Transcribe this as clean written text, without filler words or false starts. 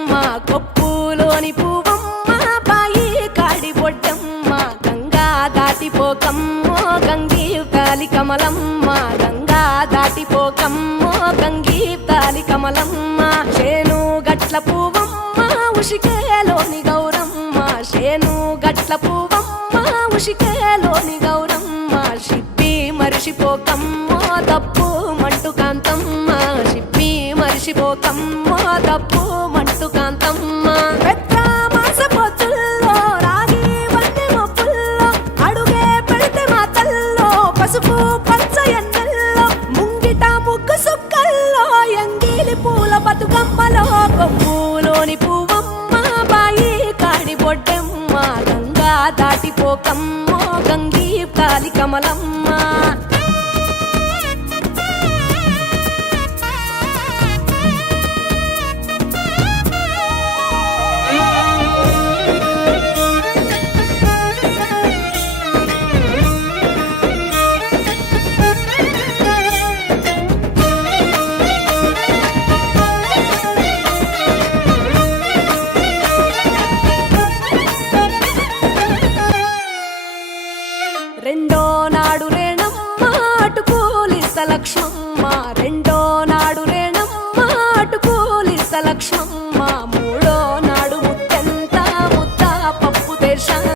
బొడ్డమ్మ కొప్పులోని పువ్వమ్మ బాయి కాడి బొడ్డమ్మ గంగా దాటిపోకమ్మో గంగీ తాలి కమలమ్మ గంగా దాటిపోకమ్మో గంగీ తాలి కమలమ్మ చేను గట్ల పువ్వమ్మ ఉషికేలోని గౌరమ్మ చేను గట్ల పువ్వమ్మ ఉషికేలోని గౌరమ్మ షిప్పి మరిషిపోకమ్మో తప్పు మంటు కాంతమ్మ షిప్పి మరిషిపోకమ్మో తప్పు మంటు కాంతమ్మ పెద్ద మాస పొత్తుల్లో రాగి వన్నె మొప్పుల్లో అడుగే పెడితే మాతల్లో పసుపు పచ్చ ఎన్నెల్లో ముంగిట ముగ్గు సుక్కల్లో ఎంగిలి పూల బతుకమ్మలో కొమ్ములోని పువ్వమ్మ బాయి కాడి బొడ్డమ్మ గంగా దాటిపోకమ్మో గంగీ తాలి కమలమ్మ